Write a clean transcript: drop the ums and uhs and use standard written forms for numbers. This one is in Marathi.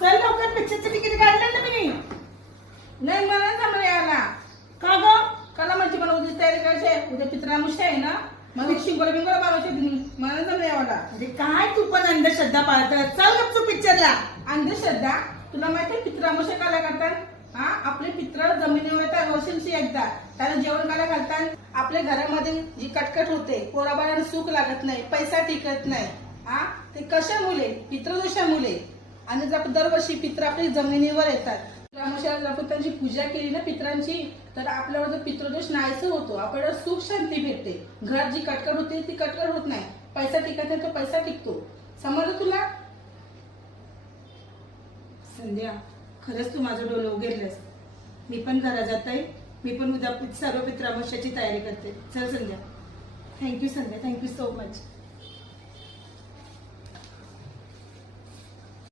चल लवकर, पिक्चरचं तिकीट काढलं ना मी. नाही मला जमलं यायला. का ग? कला म्हणजे मला उद्या तयारी करायची. उद्या पित्रामुष्ट आहे ना, मग शिंगोला बिंगोला बनवायचे. मला जमलं यायला. अरे काय तू पण अंधश्रद्धा पाळत. चल गपचूप पिक्चरला. अंधश्रद्धा तुला माहिती आहे पित्रामुष्ट काला करतात? हा, आपले पित्र जमिनीवर येतात वर्षांशी एकदा. त्याला जेवण काला घालतात. आपल्या घरामध्ये जी कटकट होते, पोराबाळांना सुख लागत नाही, पैसा टिकत नाही, हा ते कशामुळे? पितृदोषामुळे. आणि जर आपण दरवर्षी पित्र आपल्या जमिनीवर येतात, पित्रामुष्टाला आपण त्यांची पूजा केली ना पित्रांची, तर आपल्यावर जो पितृदोष नाहीसं होतो. आपल्याला सुख शांती भेटते. घरात जी कटकट होते ती कटकट होत नाही. पैसा टिकत नाही तो पैसा टिकतो. समजलं तुला? संध्या, खरंच तू माझं डोलं उघडलंस. मी पण घरा जात आहे. मी पण उद्या सर्व पित्रामोक्षाची तयारी करते. चल संध्या. थँक्यू संध्या, थँक्यू सो मच.